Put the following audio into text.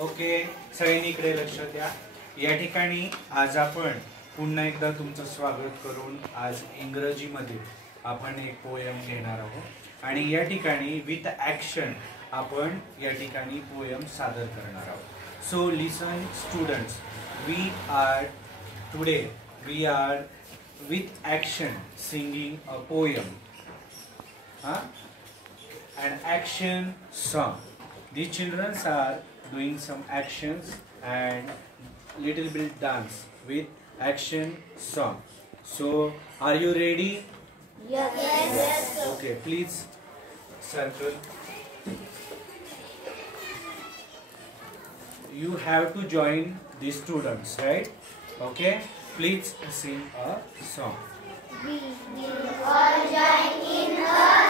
Okay, सगळ्यांनी इकडे लक्ष द्या. या ठिकाणी आज आपण पुन्हा एकदा तुमचं स्वागत करून आज इंग्रजीमध्ये आपण एक पोयम घेणार आहोत आणि या ठिकाणी विथ ॲक्शन आपण या ठिकाणी पोयम सादर करणार आहोत. So listen students, we are with action singing a poem, an action song. The children are doing some actions and little bit dance with action song. So are you ready? Yes. Yes. Okay, please circle. You have to join the students, right? Okay, please sing a song. We all join in a